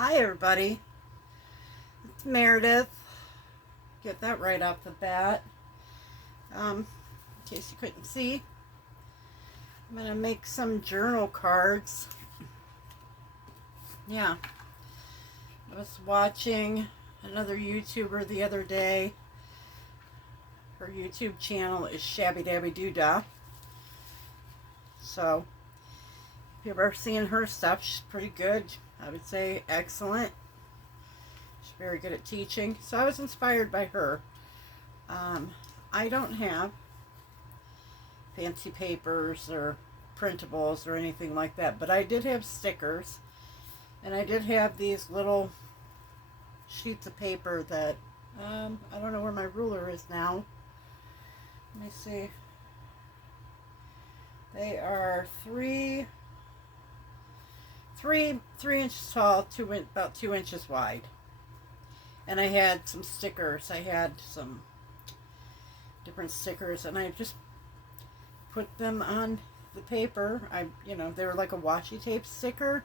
Hi, everybody. It's Meredith. Get that right off the bat. In case you couldn't see, I'm going to make some journal cards. Yeah, I was watching another YouTuber the other day. Her YouTube channel is Shabby Dabby Doodah. So, if you've ever seen her stuff, she's pretty good. I would say excellent. She's very good at teaching. So I was inspired by her. I don't have fancy papers or printables or anything like that, but I did have stickers, and I did have these little sheets of paper that I don't know where my ruler is now. Let me see. They are three inches tall, about 2 inches wide, and I had some stickers. I had some different stickers, and I just put them on the paper. They were like a washi tape sticker,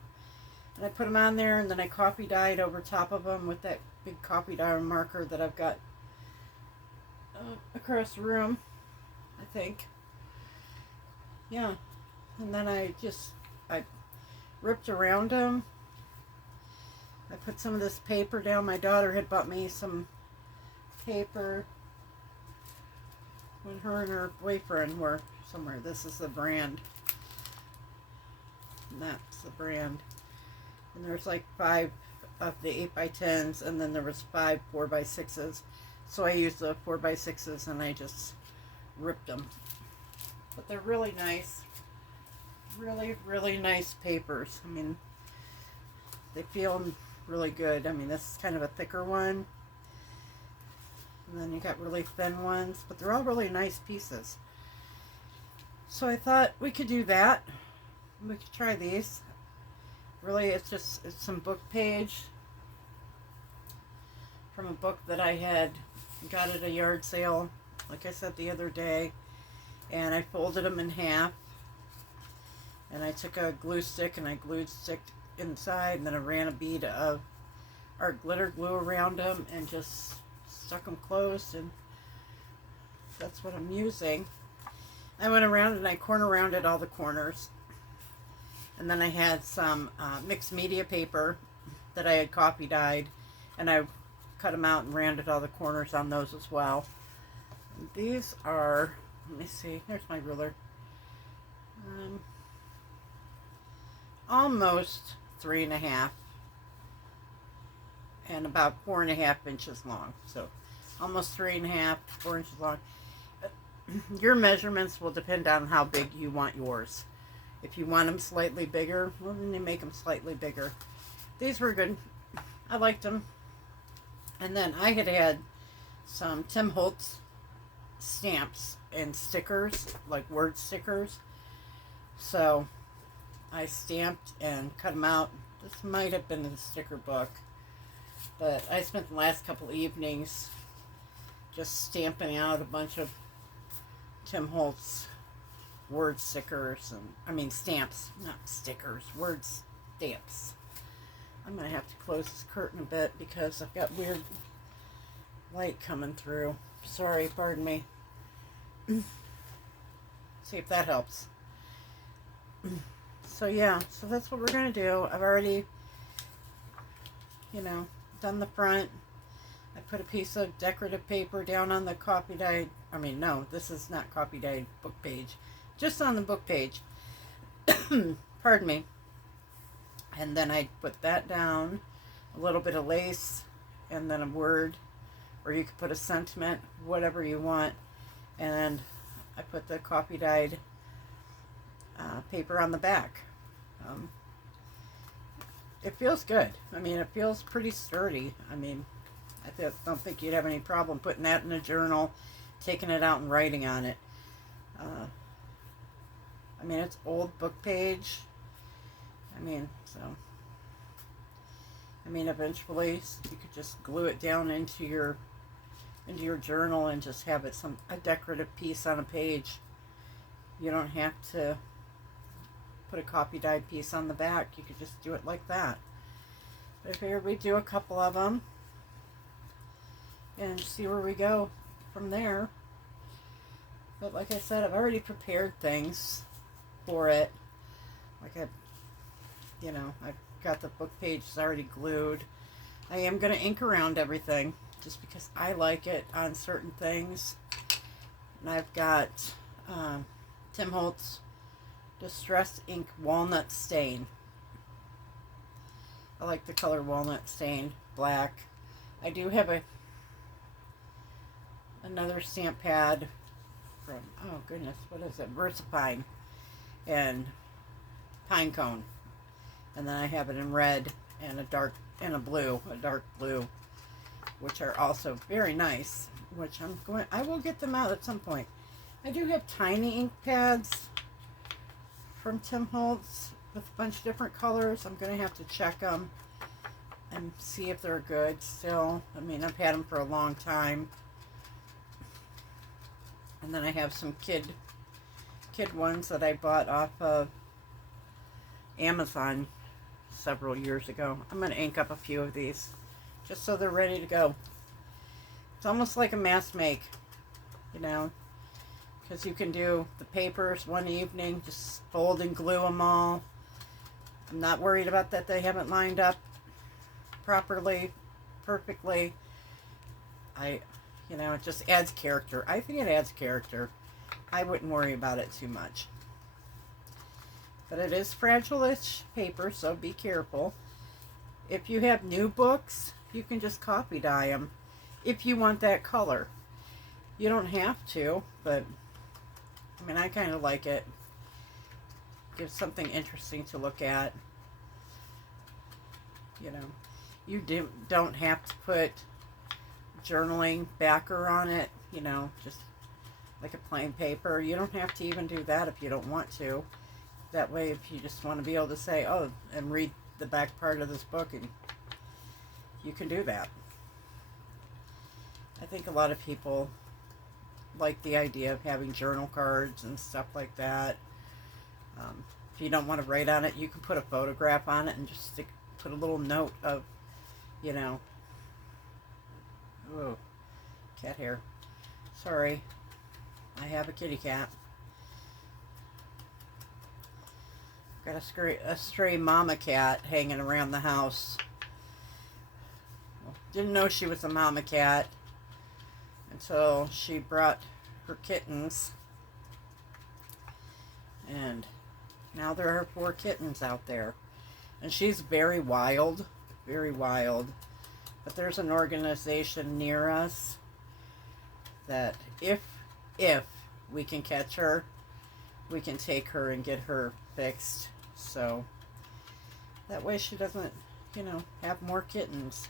and I put them on there, and then I coffee dyed over top of them with that big coffee dye marker that I've got across the room, I think. Yeah, and then I ripped around them. I put some of this paper down. My daughter had bought me some paper when her and her boyfriend were somewhere. This is the brand. And that's the brand. And there's like 5 of the 8x10s, and then there was 5 4x6s. So I used the 4x6s and I just ripped them. But they're really nice. Really, really nice papers. I mean, they feel really good. I mean, this is kind of a thicker one. And then you got really thin ones, but they're all really nice pieces. So I thought we could do that. We could try these. Really, it's some book page from a book that I had got at a yard sale, like I said the other day. And I folded them in half. And I took a glue stick and I glued stick inside, and then I ran a bead of our glitter glue around them and just stuck them closed, and that's what I'm using. I went around and I corner rounded all the corners, and then I had some mixed media paper that I had coffee dyed, and I cut them out and rounded all the corners on those as well. And these are, let me see, there's my ruler, almost 3.5 and about 4.5 inches long. So almost 3.5, 4 inches long. Your measurements will depend on how big you want yours. If you want them slightly bigger, well, then you make them slightly bigger. These were good. I liked them. And then I had some Tim Holtz stamps and stickers, like word stickers. So I stamped and cut them out. This might have been in the sticker book, but I spent the last couple evenings just stamping out a bunch of Tim Holtz word stickers, stamps, not stickers, word stamps. I'm going to have to close this curtain a bit because I've got weird light coming through. Sorry, pardon me. See if that helps. So yeah, so that's what we're going to do. I've already, done the front. I put a piece of decorative paper down on the coffee dyed, no, this is not coffee dyed book page. Just on the book page. Pardon me. And then I put that down, a little bit of lace, and then a word, or you could put a sentiment, whatever you want. And I put the coffee dyed paper on the back. It feels good. It feels pretty sturdy. I don't think you'd have any problem putting that in a journal, taking it out and writing on it. It's old book page. Eventually you could just glue it down into your journal and just have it a decorative piece on a page. You don't have to put a coffee dyed piece on the back. You could just do it like that. But I figured we'd do a couple of them and see where we go from there. But like I said, I've already prepared things for it. Like I've got the book pages already glued. I am going to ink around everything just because I like it on certain things. And I've got Tim Holtz Distress Ink Walnut Stain. I like the color walnut stain, black. I do have another stamp pad from, oh goodness, what is it? VersaPine and Pinecone. And then I have it in red and a dark blue, which are also very nice, which I will get them out at some point. I do have tiny ink pads from Tim Holtz with a bunch of different colors. I'm going to have to check them and see if they're good still. I mean, I've had them for a long time. And then I have some kid ones that I bought off of Amazon several years ago. I'm going to ink up a few of these just so they're ready to go. It's almost like a mass make, because you can do the papers one evening, just fold and glue them all. I'm not worried about that they haven't lined up properly, perfectly. It just adds character. I think it adds character. I wouldn't worry about it too much. But it is fragile-ish paper, so be careful. If you have new books, you can just copy dye them if you want that color. You don't have to, but I mean, I kind of like it. Gives something interesting to look at. You don't have to put journaling backer on it, just like a plain paper. You don't have to even do that if you don't want to. That way, if you just want to be able to say, oh, and read the back part of this book, and you can do that. I think a lot of people like the idea of having journal cards and stuff like that. If you don't want to write on it, you can put a photograph on it and just put a little note of, oh, cat hair. Sorry, I have a kitty cat. Got a stray mama cat hanging around the house. Didn't know she was a mama cat until she brought her kittens. And now there are 4 kittens out there. And she's very wild, very wild. But there's an organization near us that if we can catch her, we can take her and get her fixed. So that way she doesn't, have more kittens.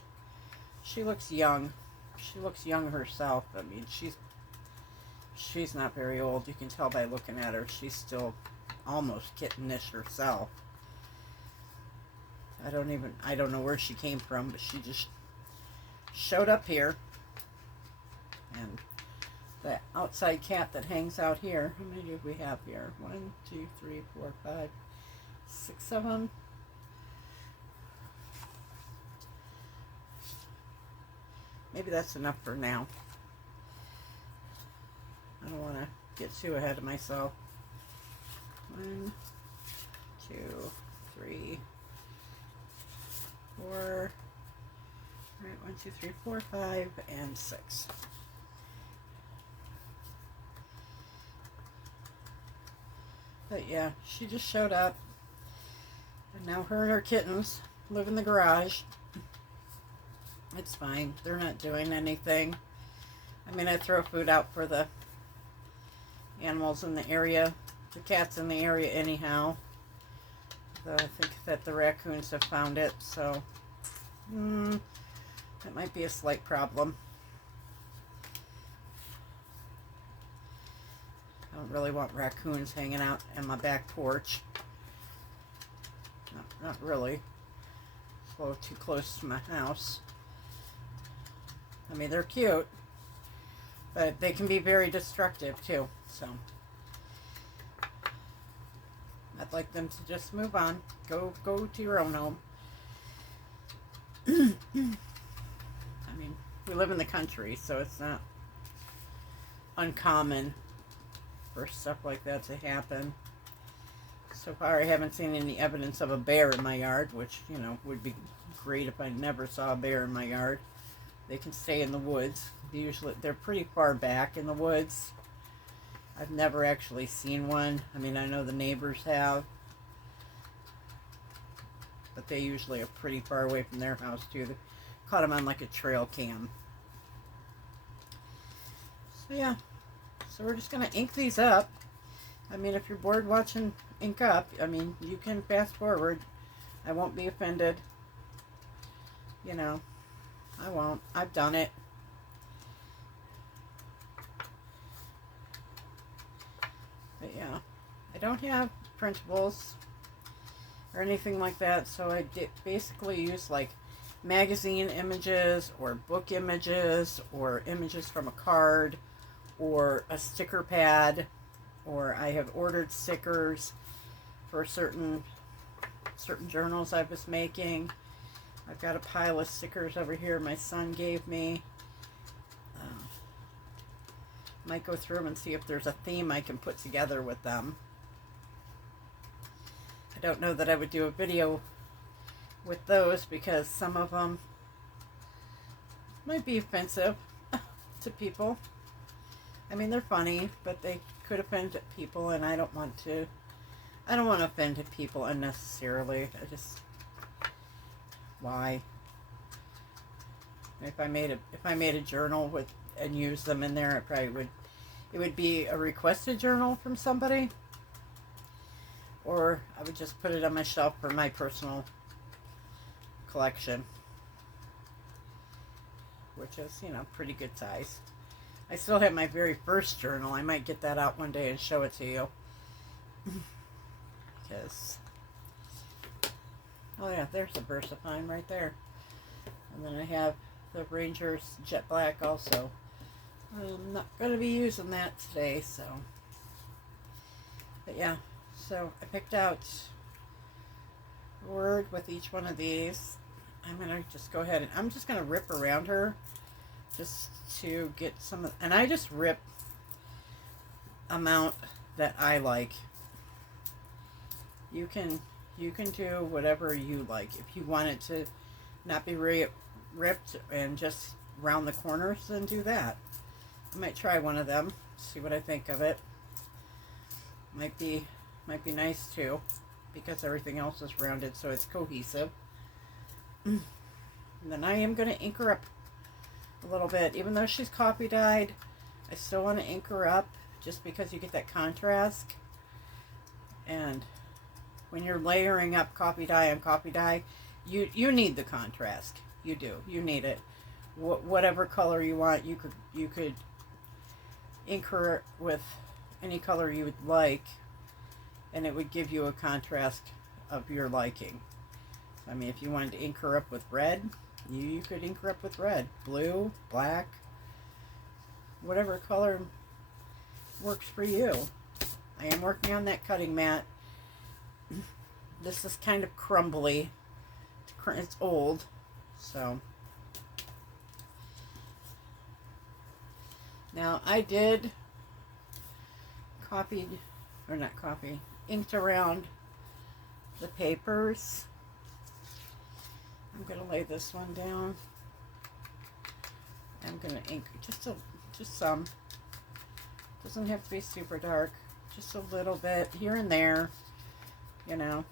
She looks young. She looks young herself. I mean, she's not very old. You can tell by looking at her. She's still almost kittenish herself. I don't know where she came from, but she just showed up here. And the outside cat that hangs out here, how many do we have here? 1, 2, 3, 4, 5, 6 of them. Maybe that's enough for now. I don't want to get too ahead of myself. 1, 2, 3, 4. Right, 1, 2, 3, 4, 5, and 6. But yeah, she just showed up. And now her and her kittens live in the garage. It's fine. They're not doing anything. I mean, I throw food out for the animals in the area, the cats in the area anyhow. Though I think that the raccoons have found it, so that might be a slight problem. I don't really want raccoons hanging out on my back porch. Not really. It's a little too close to my house. I mean, they're cute, but they can be very destructive too, so I'd like them to just move on. Go to your own home. I mean, we live in the country, so it's not uncommon for stuff like that to happen. So far, I haven't seen any evidence of a bear in my yard, which, you know, would be great if I never saw a bear in my yard. They can stay in the woods. They're pretty far back in the woods. I've never actually seen one. I mean, I know the neighbors have, but they usually are pretty far away from their house too. They caught them on like a trail cam. So yeah, so we're just gonna ink these up. I mean, if you're bored watching ink up, I mean, you can fast forward. I won't be offended. You know, I won't. I've done it. But yeah, I don't have printables or anything like that, so I basically use like magazine images or book images or images from a card or a sticker pad, or I have ordered stickers for certain journals I was making. I've got a pile of stickers over here my son gave me. Might go through them and see if there's a theme I can put together with them. I don't know that I would do a video with those because some of them might be offensive to people. I mean, they're funny, but they could offend people, and I don't want to offend people unnecessarily. Why? If I made a journal with and use them in there, it would be a requested journal from somebody, or I would just put it on my shelf for my personal collection, which is, you know, pretty good size. I still have my very first journal. I might get that out one day and show it to you. Because, oh yeah, there's a VersaFine right there. And then I have the Rangers Jet Black also. I'm not going to be using that today, so. But yeah, so I picked out a word with each one of these. I'm going to just go ahead and I'm just going to rip around her just to get some, and I just rip amount that I like. You can do whatever you like. If you want it to not be ripped and just round the corners, then do that. I might try one of them, see what I think of it. Might be nice too, because everything else is rounded, so it's cohesive. And then I am going to ink her up a little bit. Even though she's coffee dyed, I still want to ink her up just because you get that contrast. And when you're layering up coffee dye on coffee dye, you need the contrast. You do. You need it. Whatever color you want, you could ink her with any color you would like, and it would give you a contrast of your liking. I mean, if you wanted to ink her up with red, you could ink her up with red, blue, black, whatever color works for you. I am working on that cutting mat. This is kind of crumbly. It's old, so. Now, I did inked around the papers. I'm going to lay this one down. I'm going to ink just some. Doesn't have to be super dark. Just a little bit here and there, you know.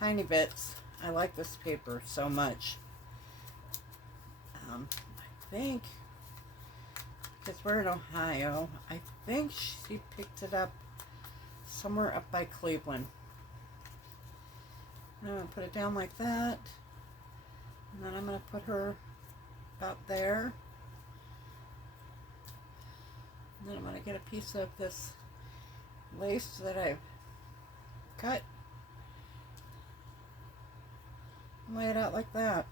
Tiny bits. I like this paper so much. I think, because we're in Ohio, I think she picked it up somewhere up by Cleveland. I'm going to put it down like that, and then I'm going to put her about there. And then I'm going to get a piece of this lace that I've cut and lay it out like that.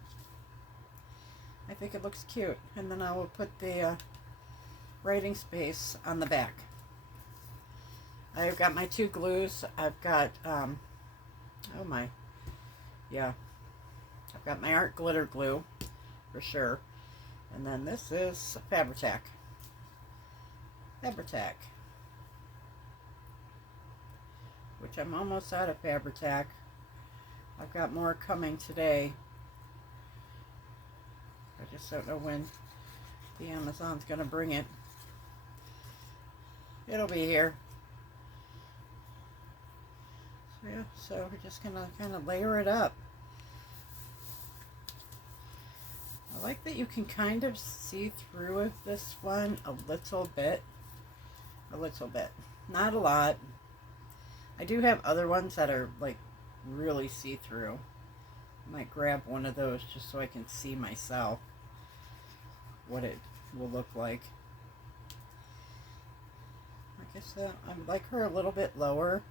I think it looks cute. And then I will put the writing space on the back. I've got my two glues. I've got, oh my, Yeah, I've got my art glitter glue for sure. And then this is Fabri-Tac. Fabri-Tac. Which I'm almost out of Fabri-Tac. I've got more coming today. I just don't know when the Amazon's going to bring it. It'll be here. So yeah, so we're just going to kind of layer it up. I like that you can kind of see through with this one a little bit. A little bit. Not a lot. I do have other ones that are like really see-through. I might grab one of those just so I can see myself what it will look like. I guess I would like her a little bit lower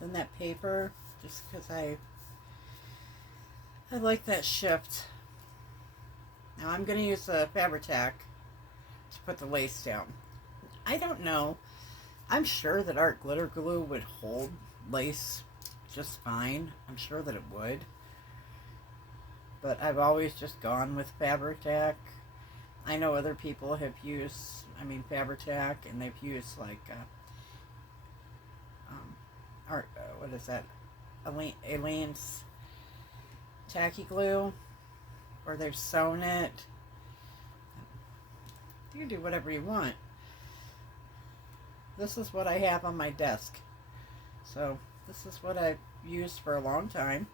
than that paper just because I like that shift. Now I'm going to use the Fabri-Tac to put the lace down. I don't know. I'm sure that art glitter glue would hold lace just fine. I'm sure that it would. But I've always just gone with Fabri-Tac. I know other people have used, Fabri-Tac, and they've used like, what is that? Aleene's tacky glue. Or they've sewn it. You can do whatever you want. This is what I have on my desk. So this is what I've used for a long time.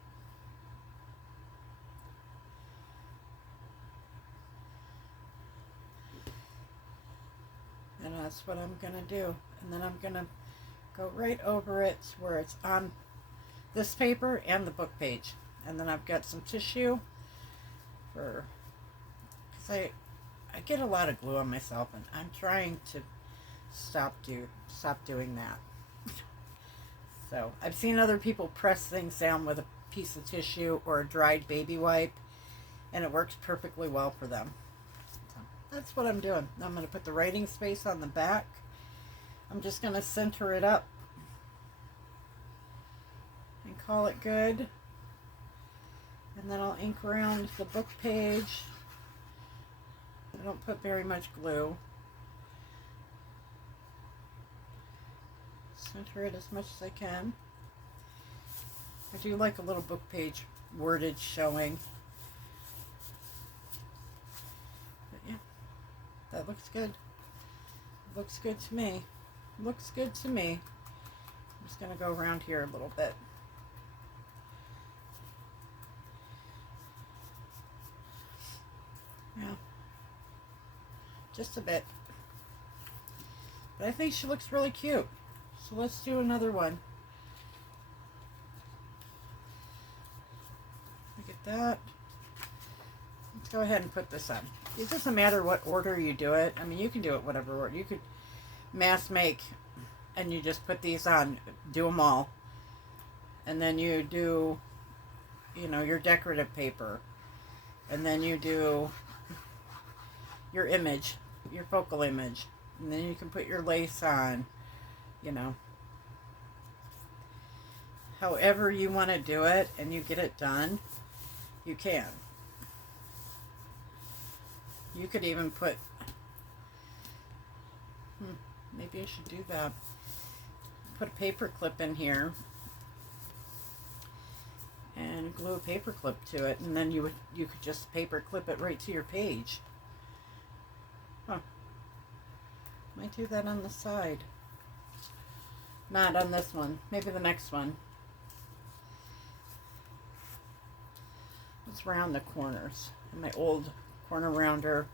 And that's what I'm going to do. And then I'm going to go right over it where it's on this paper and the book page. And then I've got some tissue because I get a lot of glue on myself, and I'm trying to stop doing that. So I've seen other people press things down with a piece of tissue or a dried baby wipe, and it works perfectly well for them. So that's what I'm doing. I'm going to put the writing space on the back. I'm just going to center it up and call it good. And then I'll ink around the book page. I don't put very much glue. Center it as much as I can. I do like a little book page wordage showing. But yeah, that looks good. Looks good to me. Looks good to me. I'm just going to go around here a little bit. Yeah, just a bit. But I think she looks really cute. So let's do another one. Look at that. Let's go ahead and put this on. It doesn't matter what order you do it. I mean, you can do it whatever order. You could mass make and you just put these on. Do them all. And then you do, your decorative paper. And then you do your image, your focal image, and then you can put your lace on, however you want to do it and you get it done, you can. You could even put, maybe I should do that, put a paper clip in here and glue a paper clip to it, and then you could just paper clip it right to your page. Might do that on the side. Not on this one. Maybe the next one. Let's round the corners. And my old corner rounder,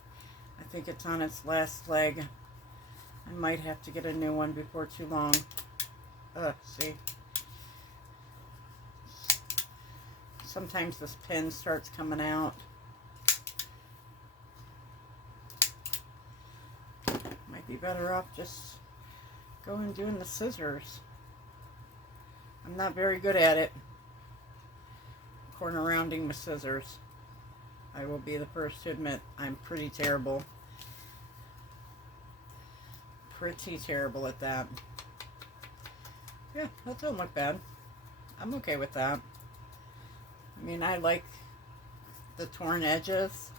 I think it's on its last leg. I might have to get a new one before too long. See? Sometimes this pin starts coming out. Might be better off just going doing the scissors. I'm not very good at it. Corner rounding with scissors. I will be the first to admit I'm pretty terrible. Pretty terrible at that. Yeah, that doesn't look bad. I'm okay with that. I mean, I like the torn edges.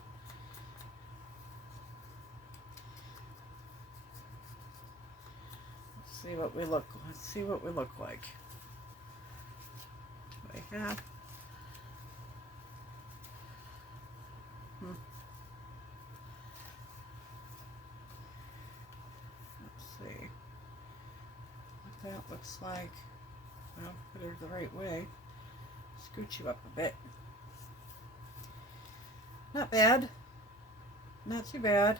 Let's see what we look. Let's see what we look like. Do I have? Let's see what that looks like. Well, put her the right way. Scoot you up a bit. Not bad. Not too bad.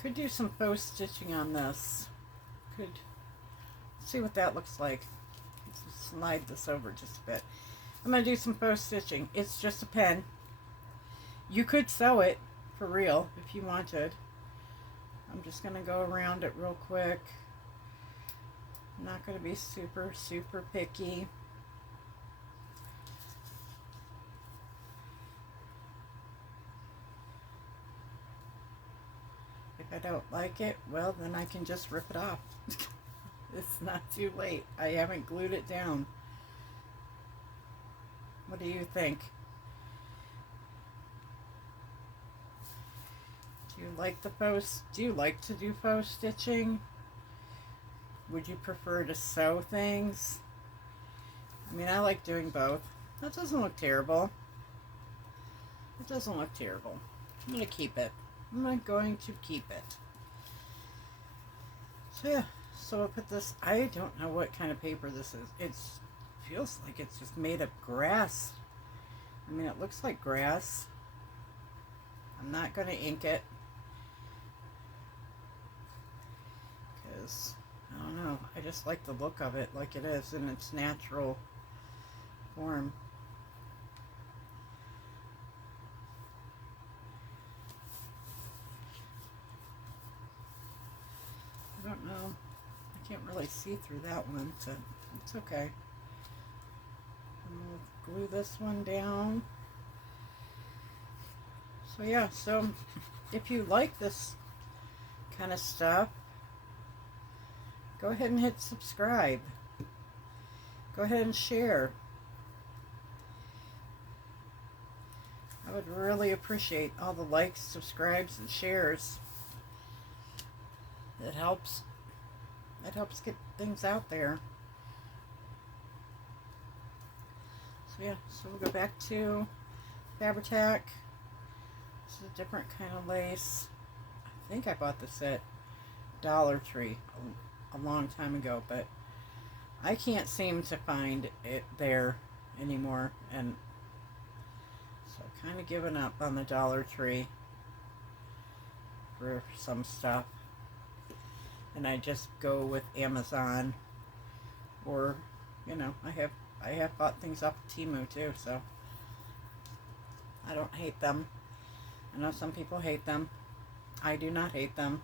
Could do some faux stitching on this. Could see what that looks like. Let's slide this over just a bit. I'm going to do some faux stitching. It's just a pen. You could sew it for real if you wanted. I'm just going to go around it real quick. I'm not going to be super, super picky. If I don't like it, well, then I can just rip it off. It's not too late. I haven't glued it down. What do you think? Do you like the faux? Do you like to do faux stitching? Would you prefer to sew things? I mean, I like doing both. That doesn't look terrible. It doesn't look terrible. I'm going to keep it. I'm going to keep it. So yeah, so we'll put this, I don't know what kind of paper this is. It feels like it's just made of grass. I mean, it looks like grass. I'm not going to ink it. Because, I don't know, I just like the look of it like it is in its natural form. I don't know. I can't really see through that one, so it's okay. We'll glue this one down. So yeah, so if you like this kind of stuff, go ahead and hit subscribe. Go ahead and share. I would really appreciate all the likes, subscribes, and shares. It helps get things out there. So yeah, so we'll go back to Fabri-Tac. This is a different kind of lace. I think I bought this at Dollar Tree a long time ago, but I can't seem to find it there anymore, and so I've kind of given up on the Dollar Tree for some stuff. And I just go with Amazon, or, you know, I have bought things off of Temu too, so I don't hate them. I know some people hate them. I do not hate them.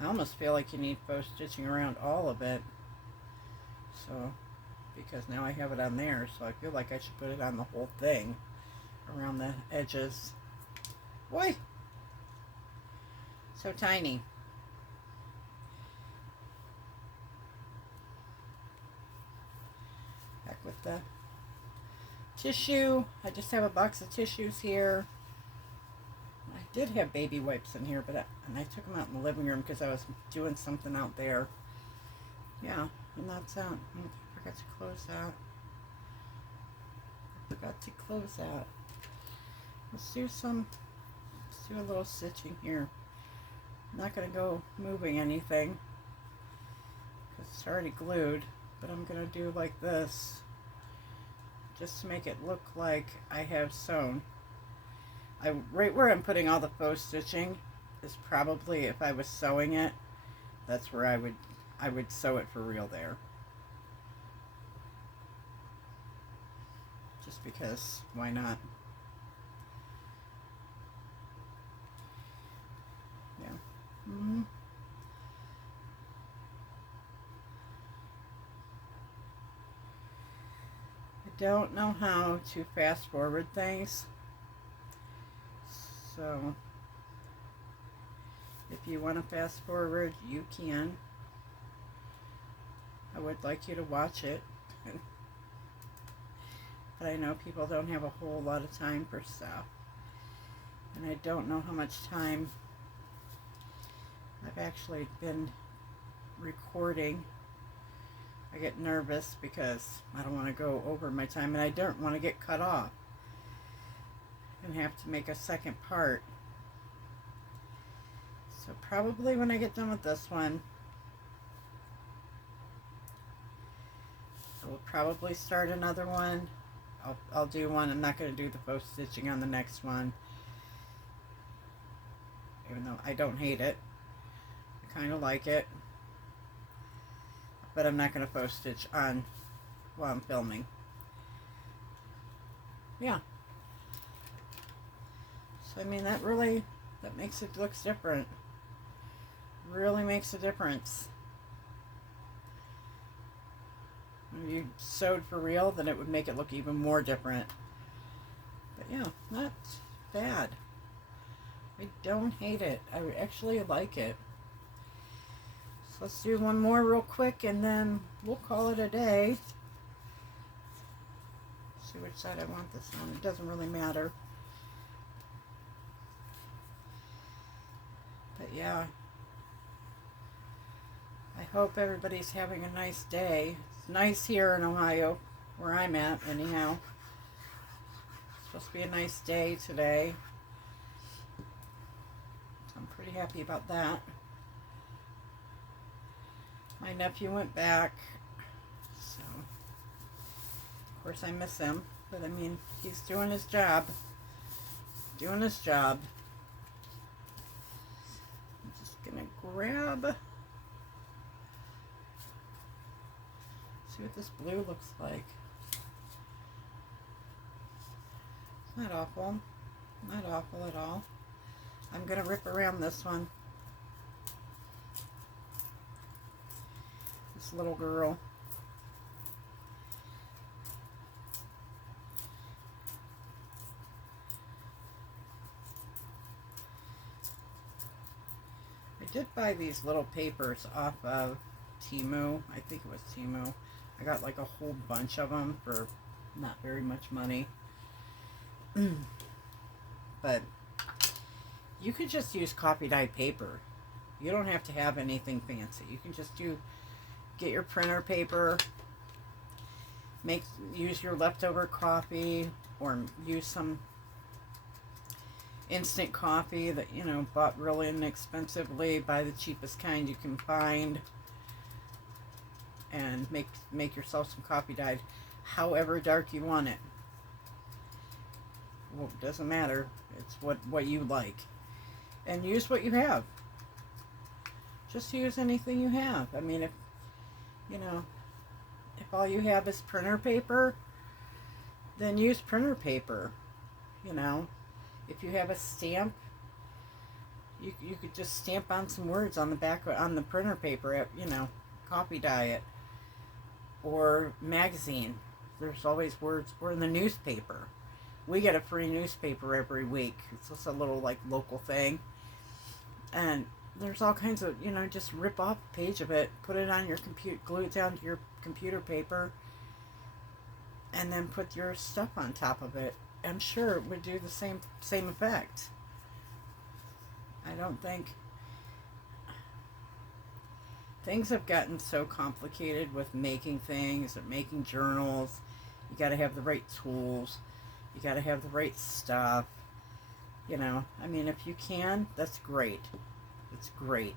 I almost feel like you need faux stitching around all of it, so, because now I have it on there, so I feel like I should put it on the whole thing, around the edges. Boy! So tiny. Back with the tissue. I just have a box of tissues here. I did have baby wipes in here, but I took them out in the living room because I was doing something out there. Yeah, and that's out. I forgot to close that. I forgot to close that. Let's do a little stitching here. I'm not going to go moving anything because it's already glued, but I'm going to do like this just to make it look like I have sewn. Right where I'm putting all the faux stitching is probably, if I was sewing it, that's where I would sew it for real there. Just because, why not? Yeah. I don't know how to fast forward things, so if you want to fast forward, you can. I would like you to watch it. But I know people don't have a whole lot of time for stuff. And I don't know how much time I've actually been recording. I get nervous because I don't want to go over my time, and I don't want to get cut off and have to make a second part. So probably when I get done with this one, I will probably start another one. I'll do one. I'm not going to do the faux stitching on the next one, even though I don't hate it. I kind of like it, but I'm not going to faux stitch on while I'm filming. Yeah. So I mean, that makes it look different. Really makes a difference. If you sewed for real, then it would make it look even more different. But yeah, not bad. I don't hate it. I actually like it. So let's do one more real quick and then we'll call it a day. See which side I want this on. It doesn't really matter. But yeah, I hope everybody's having a nice day. It's nice here in Ohio, where I'm at anyhow. It's supposed to be a nice day today. So I'm pretty happy about that. My nephew went back, so of course I miss him, but I mean, he's doing his job. Doing his job. I'm just gonna grab, see what this blue looks like. It's not awful. Not awful at all. I'm gonna rip around this one. This little girl. I did buy these little papers off of Temu. I think it was Temu. I got like a whole bunch of them for not very much money. But you could just use copy dyed paper. You don't have to have anything fancy. You can just get your printer paper, use your leftover coffee, or use some instant coffee that, you know, bought really inexpensively. Buy the cheapest kind you can find and make yourself some coffee dyed however dark you want it. Well, it doesn't matter. It's what you like. And use what you have. Just use anything you have. I mean, if all you have is printer paper, then use printer paper. You know, if you have a stamp, you could just stamp on some words on the back on the printer paper. You know, copy dye it. Or magazine. There's always words. Or in the newspaper. We get a free newspaper every week. It's just a little like local thing. And there's all kinds of, you know, just rip off a page of it, put it on your computer, glue it down to your computer paper, and then put your stuff on top of it. I'm sure it would do the same effect. I don't think things have gotten so complicated with making things or making journals. You got to have the right tools. You got to have the right stuff. You know, I mean, if you can, that's great. It's great.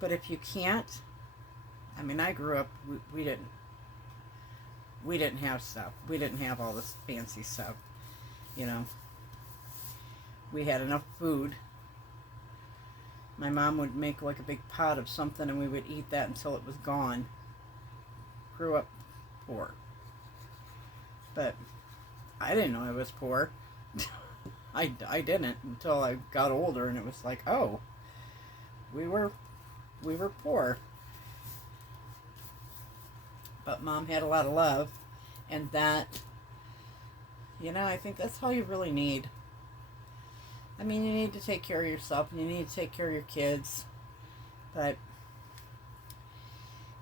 But if you can't, I mean, I grew up, we didn't have stuff. We didn't have all this fancy stuff. You know, we had enough food. My mom would make like a big pot of something and we would eat that until it was gone. Grew up poor. But I didn't know I was poor. I didn't until I got older, and it was like, oh, we were poor. But Mom had a lot of love, and that, you know, I think that's all you really need. I mean, you need to take care of yourself, and you need to take care of your kids, but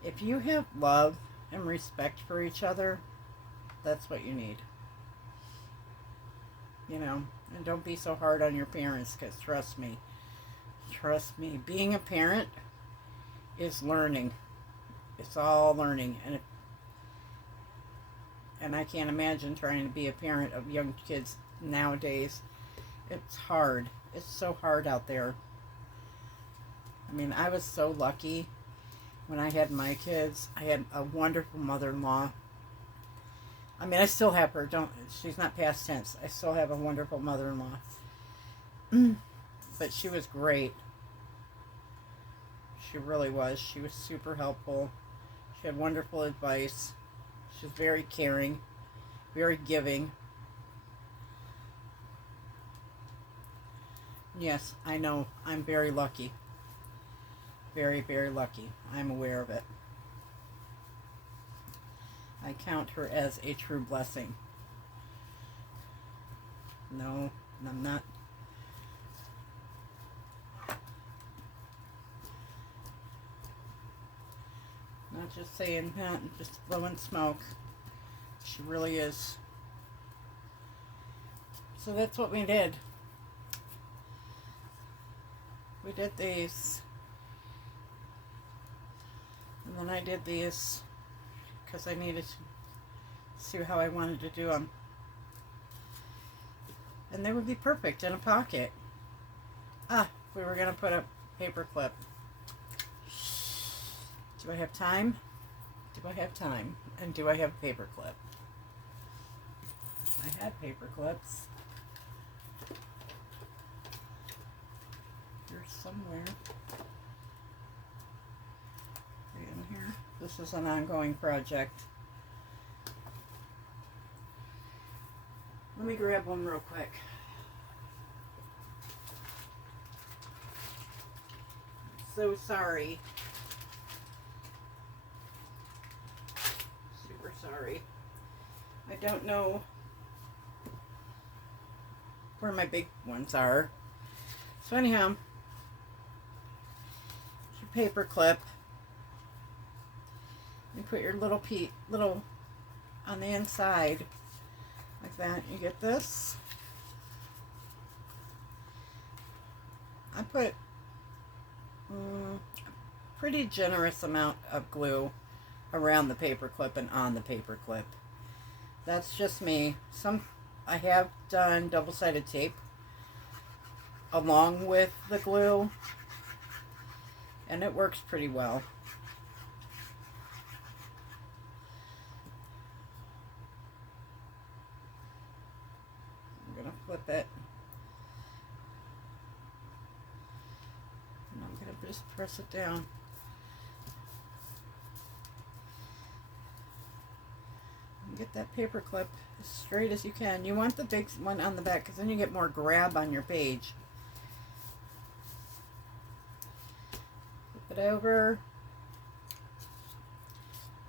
If you have love and respect for each other, that's what you need. You know, and don't be so hard on your parents, because trust me, being a parent is learning. It's all learning, and I can't imagine trying to be a parent of young kids nowadays. It's hard. It's so hard out there. I mean, I was so lucky when I had my kids. I had a wonderful mother-in-law. I mean, I still have her. She's not past tense. I still have a wonderful mother-in-law. But she was great. She really was. She was super helpful. She had wonderful advice. She was very caring, very giving. Yes, I know. I'm very lucky. Very, very lucky. I'm aware of it. I count her as a true blessing. No, I'm not. Not just saying that, just blowing smoke. She really is. So that's what we did. We did these. And then I did these because I needed to see how I wanted to do them. And they would be perfect in a pocket. We were going to put a paper clip. Do I have time? Do I have time? And do I have a paper clip? I had paper clips. Here somewhere. Right in here. This is an ongoing project. Let me grab one real quick. So sorry. Super sorry. I don't know where my big ones are. So anyhow, your paper clip. You put your little on the inside like that. You get this. I put a pretty generous amount of glue around the paper clip and on the paper clip. That's just me. I have done double-sided tape along with the glue, and it works pretty well. I'm gonna flip it, and I'm gonna just press it down. Get that paper clip as straight as you can. You want the big one on the back because then you get more grab on your page. Flip it over.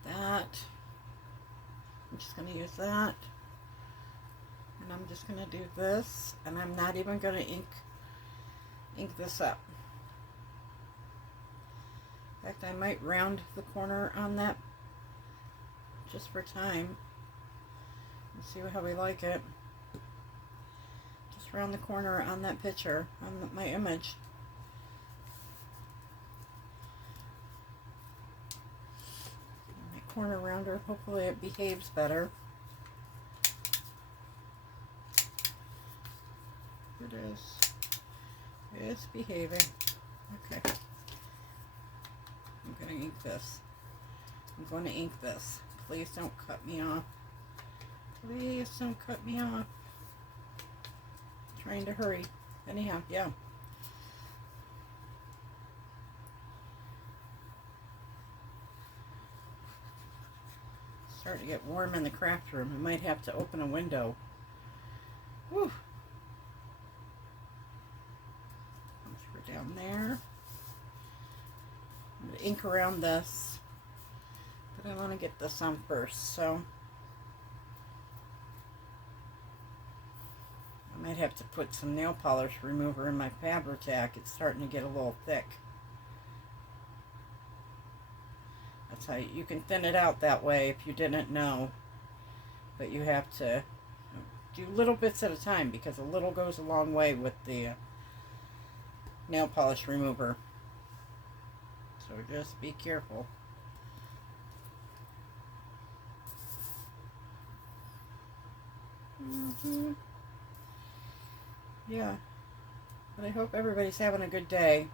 That. I'm just going to use that. And I'm just going to do this. And I'm not even going to ink this up. In fact, I might round the corner on that just for time. See how we like it. Just round the corner on that picture, on my image. My corner rounder, hopefully it behaves better. It is. It's behaving. Okay. I'm going to ink this. I'm going to ink this. Please don't cut me off. Please don't cut me off. I'm trying to hurry. Anyhow, yeah. It's starting to get warm in the craft room. I might have to open a window. Whew. We're down there. I'm going to ink around this. But I want to get this on first, so I might have to put some nail polish remover in my Fabri-Tac. It's starting to get a little thick. That's how you can thin it out that way if you didn't know. But you have to do little bits at a time because a little goes a long way with the nail polish remover. So just be careful. Yeah. But I hope everybody's having a good day.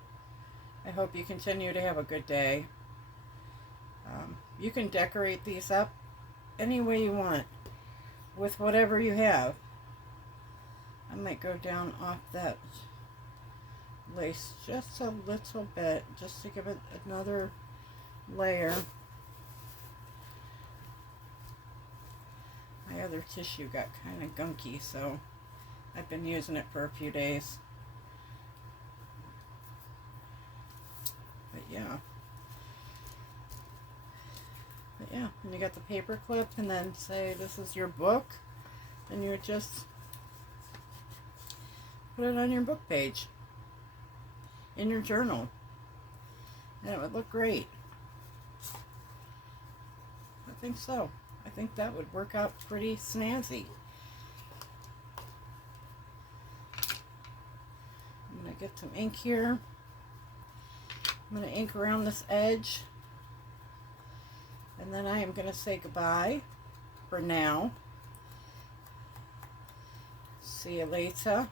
I hope you continue to have a good day. You can decorate these up any way you want with whatever you have. I might go down off that lace just a little bit just to give it another layer. My other tissue got kind of gunky, so I've been using it for a few days. But yeah. And you got the paper clip, and then say this is your book, and you would just put it on your book page in your journal, and it would look great. I think so. I think that would work out pretty snazzy. I'm going to get some ink here. I'm going to ink around this edge. And then I am going to say goodbye for now. See you later.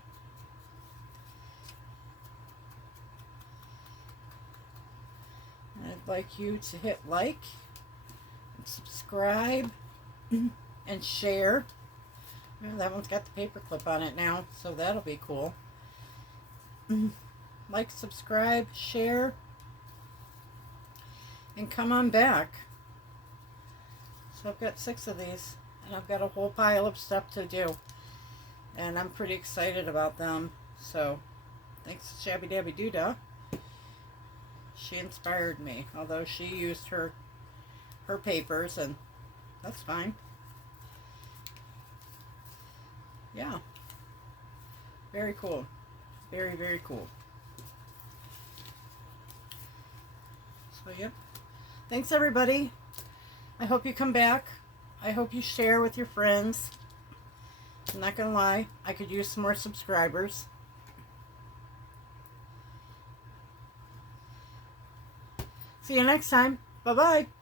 And I'd like you to hit like and subscribe and share. Well, that one's got the paper clip on it now, so that'll be cool. Like, subscribe, share, and come on back. So I've got 6 of these, and I've got a whole pile of stuff to do, and I'm pretty excited about them. So thanks to Shabby Dabby Doodah. She inspired me, although she used her papers, and that's fine. Yeah, very cool. Very, very cool. So yep, thanks everybody. I hope you come back. I hope you share with your friends. I'm not gonna lie, I could use some more subscribers. See you next time. Bye-bye.